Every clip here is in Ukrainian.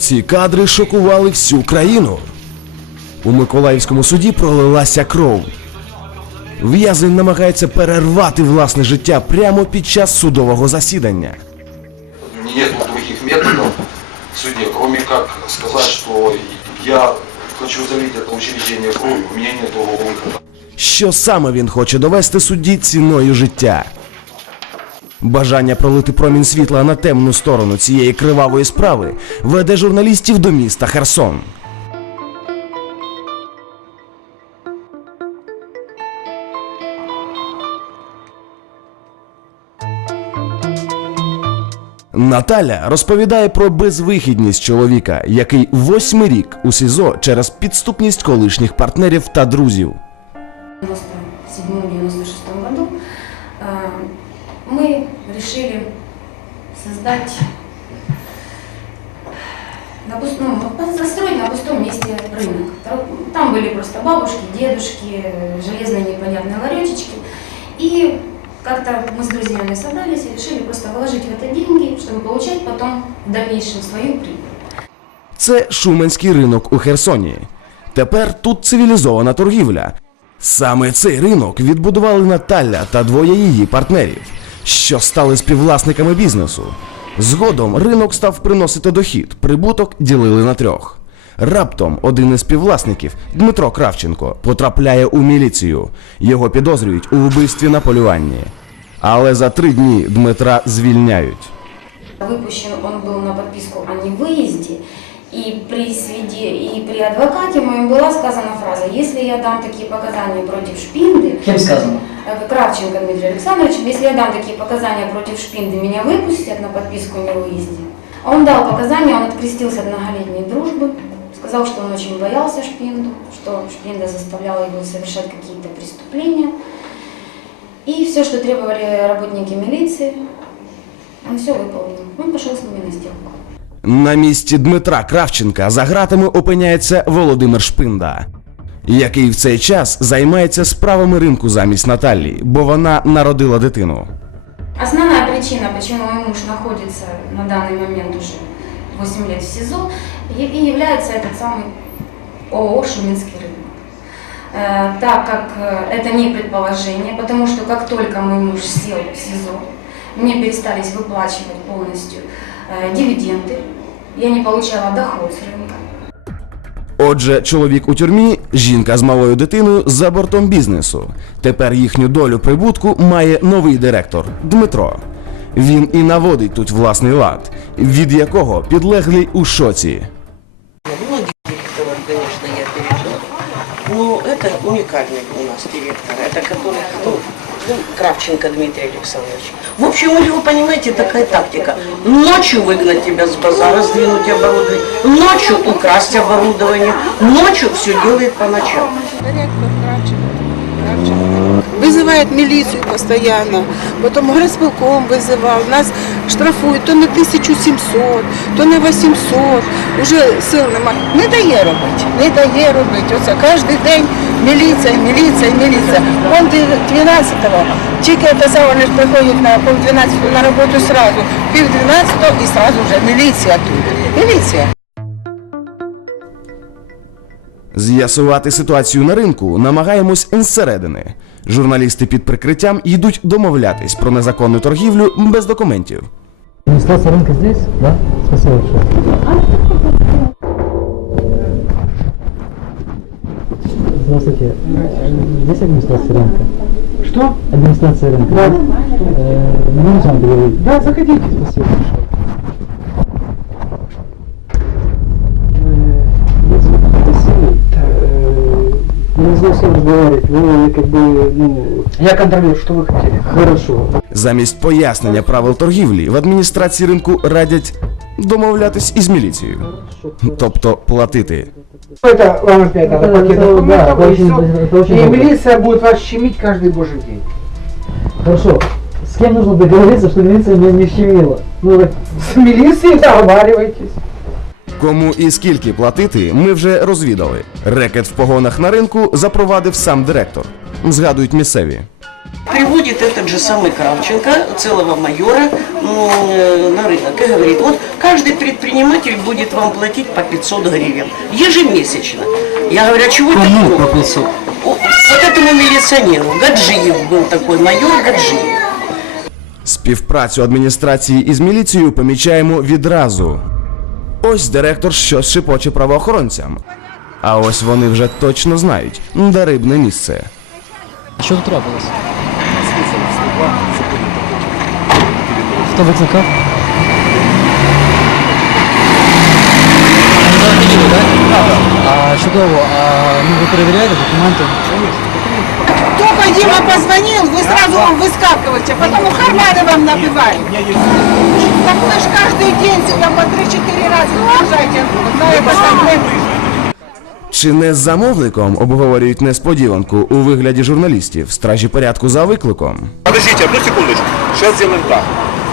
Ці кадри шокували всю країну. У Миколаївському суді пролилася кров. В'язень намагається перервати власне життя прямо під час судового засідання. Нет других методов в суде, кроме как сказать, что я хочу залить это учреждение кровью, у меня нет другого. Що саме він хоче довести судді ціною життя? Бажання пролити промінь світла на темну сторону цієї кривавої справи веде журналістів до міста Херсон. Наталя розповідає про безвихідність чоловіка, який восьмий рік у СІЗО через підступність колишніх партнерів та друзів. В 97-96 году э, мы решили создать на пустом, ну, застроить на пустом месте рынок. Там- Там были просто бабушки, дедушки, железные непонятные ларечечки. И как-то мы с друзьями собрались и решили просто вложить в это деньги, чтобы получать потом в дальнейшем свою прибыль. Це Шуменський ринок у Херсоні. Тепер тут цивілізована торгівля. Саме цей ринок відбудували Наталя та двоє її партнерів, що стали співвласниками бізнесу. Згодом ринок став приносити дохід, прибуток ділили на трьох. Раптом один із співвласників, Дмитро Кравченко, потрапляє у міліцію. Його підозрюють у вбивстві на полюванні. Але за три дні Дмитра звільняють. Выпущен он был на подписку о невыезде, И при, сведе... и при адвокате моем была сказана фраза «Если я дам такие показания против Шпинды, Кем сказано? э, Кравченко Дмитрий Александрович, если я дам такие показания против Шпинды, меня выпустят на подписку о невыезде». Он дал показания, он открестился от многолетней дружбы, сказал, что он очень боялся Шпинду, что Шпинда заставляла его совершать какие-то преступления. И все, что требовали работники милиции, он все выполнил. Он пошел с ними на сделку. На місці Дмитра Кравченка за ґратами опиняється Володимир Шпинда, який в цей час займається справами ринку замість Наталії, бо вона народила дитину. Основная причина, почему мой муж находится на данный момент уже 8 лет в СИЗО, и и является этот самый ООО «Шуменский рынок». Э, Так как э, это не предположение, потому что как только мой муж сел в СИЗО, мне перестались выплачивать полностью э, дивиденды, я не получала доход с рынка. Отже, чоловік у тюрмі, жінка з малою дитиною за бортом бізнесу. Тепер їхню долю прибутку має новий директор Дмитро. Він і наводить тут власний лад, від якого підлеглі у шоці. Многих директоров, конечно, я пережила. Но это уникальный у нас директор. Это который кто? Ну, Кравченко Дмитрий Александрович. В общем, у него, понимаете, такая тактика. Ночью выгнать тебя с базара, сдвинуть оборудование. Ночью украсть оборудование. Ночью все делает по ночам Директор Кравченко. Кравченко. Вызывает милицию постоянно, потом горосполком вызывал, нас штрафують то на 1700, то на 800, уже сил нема. Не дає робити, не дає робити. Оце кожен день міліція, міліція, міліція. Он 12-го, тільки казав, вони ж приходять на пол 12 на роботу сразу, пів 12 і сразу вже міліція тут. Міліція. З'ясувати ситуацію на ринку намагаємось зсередини. Журналісти під прикриттям йдуть домовлятись про незаконну торгівлю без документів. Администрация рынка здесь, да? Спасибо большое. Здравствуйте. Здесь администрация рынка? Что? Администрация рынка. Да. Э, мне нужно договорить. Да, заходите. Спасибо большое. не знаю, с кем разговаривать. Вы как бы, ну, Я контролирую, что вы хотели. хорошо. Замість пояснення правил торгівлі в адміністрації ринку радять домовлятись із міліцією, тобто платити. Это вам опять надо Это- пакет это, документов, да, и это очень- всё. это очень И добро. милиция будет вас щемить каждый божий день. Хорошо. С кем нужно договориться, что милиция меня не щемила? Ну, так, С милицией договаривайтесь. Кому і скільки платити, ми вже розвідали. Рекет в погонах на ринку запровадив сам директор. Згадують місцеві. Приводит этот же самый Кравченко, целого майора, м, э, на рынок и говорит, вот каждый предприниматель будет вам платить по 500 гривен ежемесячно. Я говорю, а чего Кому такого? по 500? О, Вот этому милиционеру, Гаджиев был такой, майор Гаджиев. Співпрацю адміністрації із міліцією помічаємо відразу. Ось директор щось шепоче правоохоронцям. А ось вони вже точно знають, де рибне місце. Що тут трапилось? Хто викликав? Не захотіли, так? А чудово, а ну, ви перевіряєте документи? Только Дима позвонил, вы сразу выскакиваете, потом у карманы вам набивают. Так вы же каждый день сюда по 3-4 раза приезжаете, на это Чи не з замовником обговорюють несподіванку у вигляді журналістів стражі порядку за викликом? Подождите, одну секундочку. Сейчас сделаем так.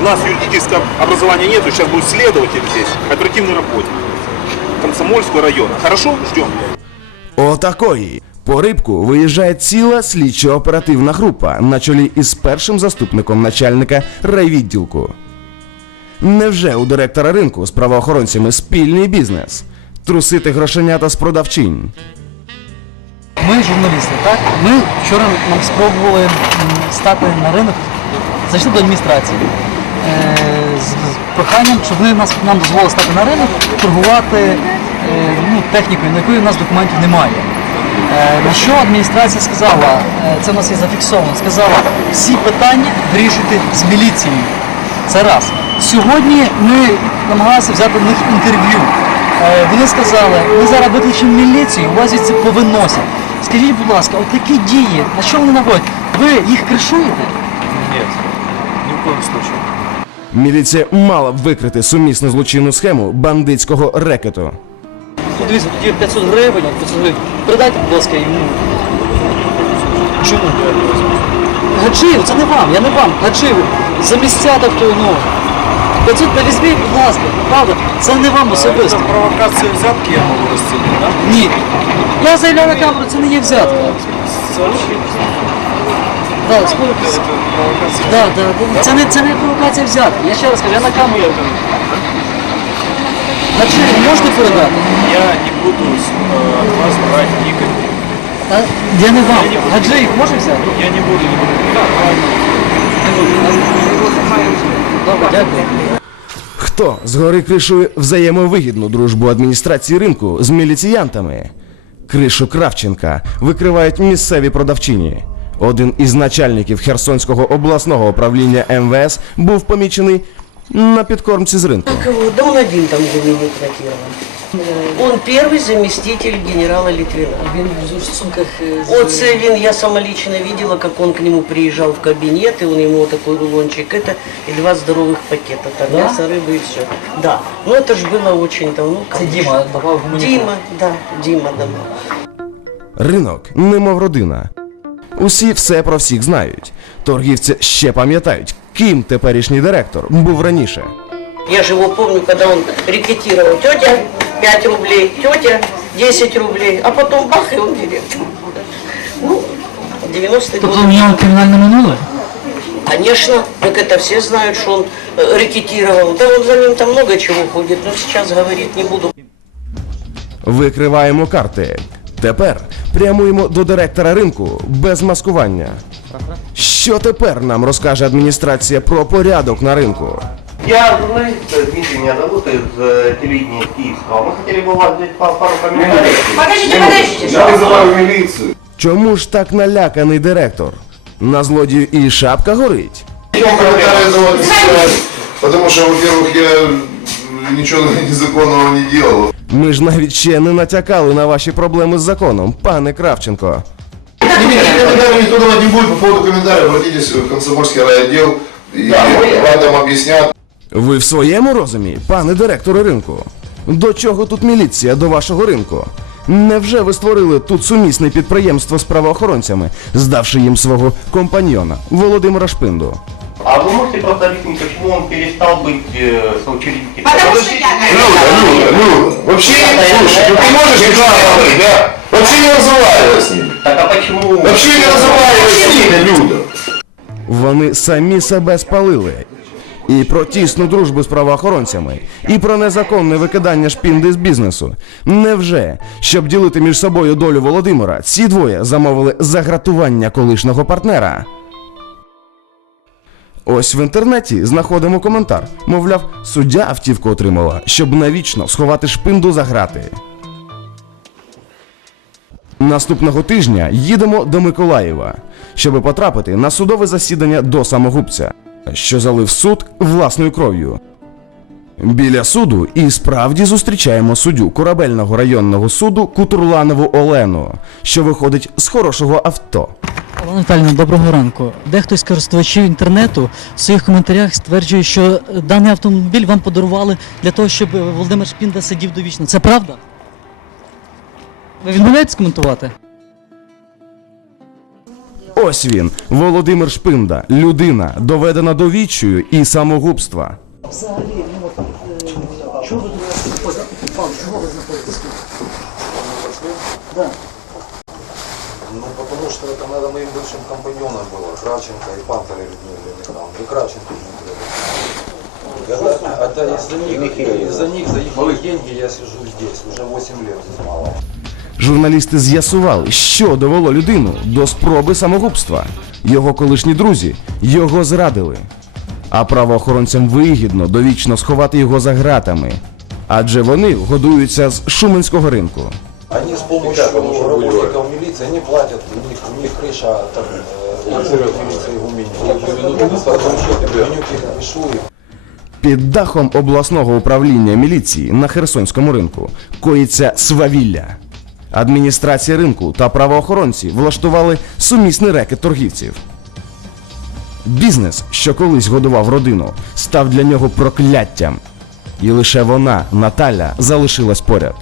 У нас юридического образования нету, сейчас будет следователь здесь, оперативный работник. Комсомольского района. Хорошо? Ждем. Отакої. По рибку виїжджає ціла слідчо-оперативна група на чолі із першим заступником начальника райвідділку. Невже у директора ринку з правоохоронцями спільний бізнес? Трусити грошенята з продавчинь. Ми журналісти, так? Ми вчора нам спробували стати на ринок, зайшли до адміністрації е, з, проханням, щоб вони нас, нам дозволили стати на ринок, торгувати е, ну, технікою, на якої в нас документів немає. Е, на що адміністрація сказала, це у нас є зафіксовано, сказала, всі питання вирішуйте з міліцією. Це раз. Сьогодні ми намагалися взяти в них інтерв'ю. Е, Вони сказали, ми зараз викличемо міліцію, у вас звідси повиносять. Скажіть, будь ласка, от такі дії, на що вони наводять? Ви їх кришуєте? Ні, ні в коєму случаю. Міліція мала б викрити сумісну злочинну схему бандитського рекету. Ну, дивіться, тут є 500 гривень, 500 гривень. Передайте, будь ласка, йому. Чому? Гаджиєв, це не вам, я не вам. Гаджиєв, за місця тобто, ну. 500 не візьміть, будь ласка, правда, це не вам особисто. провокация взятки я могу расценить, да? Ні. Я заявляю на камеру, це не є взятка. Да. Да, да, да. Це не, це не провокація взятки. Я ще раз кажу, я на камеру. Значить, можете передати? Я не буду э, вас брать никаких. Та, я не вам. Гаджиїв може взяти? Я не буду, не буду. Добре, дякую. Хто згори кришує взаємовигідну дружбу адміністрації ринку з міліціянтами? Кришу Кравченка викривають місцеві продавчині. Один із начальників Херсонського обласного управління МВС був помічений на підкормці з ринку. Как его? Да он один там заменил квартирован. Он первый заместитель генерала Литвина. Він в стосунках Оце він, я сама лично видела, как он к нему приезжал в кабинет, и он ему вот такой рулончик это, и два здоровых пакета, там Да? мясо, рыбы и все. Да, ну это же было очень давно. Це конечно. Діма давав гуманітар. Дима, да, Дима давал. Ринок немов родина. Усі все про всіх знають. Торгівці ще пам'ятають, ким теперішній директор був раніше. Я же его помню, когда он рекетировал. Тетя 5 рублей, тетя 10 рублей, а потом бах, и он директор. Ну, 90-е Тобто годы. у нього кримінальне минуле? Конечно, так это все знают, что он э, рекетировал. Да он за ним там много чего ходит, но сейчас говорить не буду. Викриваємо карти. Тепер прямуємо до директора ринку без маскування. Що тепер нам розкаже адміністрація про порядок на ринку? Я журналист э, Дмитрий меня зовут из э, телевидения Киевского. Мы хотели бы у вас взять па- пару комментариев. Подождите, подождите. Я вызываю милицию. Чому ж так наляканий директор? На злодію і шапка горить. комментарий давать не собираюсь, потому что, во-первых, я м, ничего незаконного не делал. Ми ж навіть ще не натякали на ваші проблеми з законом, пане Кравченко. Никаких комментариев никто давать не будет. По поводу комментариев обратитесь в Комсомольский райотдел, и вам там объяснят. Ви в своєму розумі, пане директоре ринку? До чого тут міліція до вашого ринку? Невже ви створили тут сумісне підприємство з правоохоронцями, здавши їм свого компаньйона Володимира Шпинду? А вы можете просто объяснить, почему он перестал быть э, соучредителем? Потому что я... Люда, Люда, Люда, вообще, слушай, ну ты можешь неправильно говорить, да? Вообще не разговаривай с ними. Так а почему... Вообще не разговаривай с ними, Люда. Вони самі себе спалили. І про тісну дружбу з правоохоронцями, і про незаконне викидання шпінди з бізнесу. Невже, щоб ділити між собою долю Володимира, ці двоє замовили загратування колишнього партнера? Ось в інтернеті знаходимо коментар. Мовляв, суддя автівку отримала, щоб навічно сховати шпинду за грати. Наступного тижня їдемо до Миколаєва, щоб потрапити на судове засідання до самогубця, що залив суд власною кров'ю. Біля суду і справді зустрічаємо суддю корабельного районного суду Кутурланову Олену, що виходить з хорошого авто. Олена Віталіївна, доброго ранку. Дехто з користувачів інтернету в своїх коментарях стверджує, що даний автомобіль вам подарували для того, щоб Володимир Шпінда сидів довічно. Це правда? Ви відмовляєтесь коментувати? Ось він, Володимир Шпинда, людина, доведена до відчаю і самогубства. Ну, потому что это, наверное, моим бывшим компаньоном было, Кравченко и Пантеле Людмила Михайловна. И Кравченко не Это, это из-за них, из-за них, за их деньги я сижу здесь, уже 8 лет здесь мало. Журналісти з'ясували, що довело людину до спроби самогубства. Його колишні друзі його зрадили. А правоохоронцям вигідно довічно сховати його за гратами. Адже вони годуються з шуменського ринку. Они с помощью работников милиции, они платят, у них, у них крыша там, милиции гуменю. Потому что менюки пишу и Під дахом обласного управління міліції на Херсонському ринку коїться свавілля. Адміністрація ринку та правоохоронці влаштували сумісний рекет торгівців. Бізнес, що колись годував родину, став для нього прокляттям. І лише вона, Наталя, залишилась поряд.